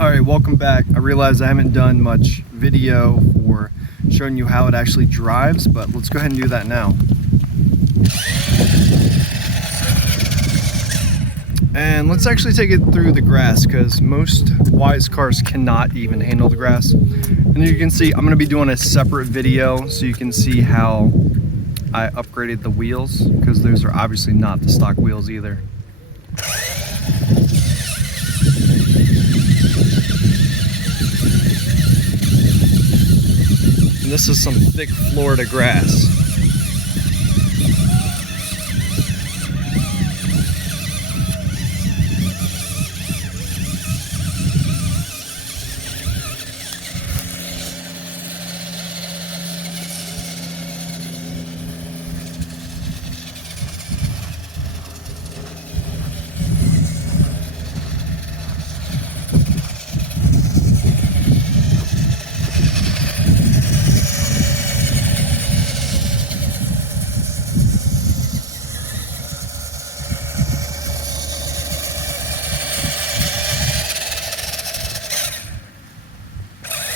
Alright, welcome back. I realize I haven't done much video for showing you how it actually drives, but let's go ahead and do that now. And let's actually take it through the grass, because most Wyze cars cannot even handle the grass. And you can see I'm going to be doing a separate video so you can see how I upgraded the wheels, because those are obviously not the stock wheels either. And this is some thick Florida grass.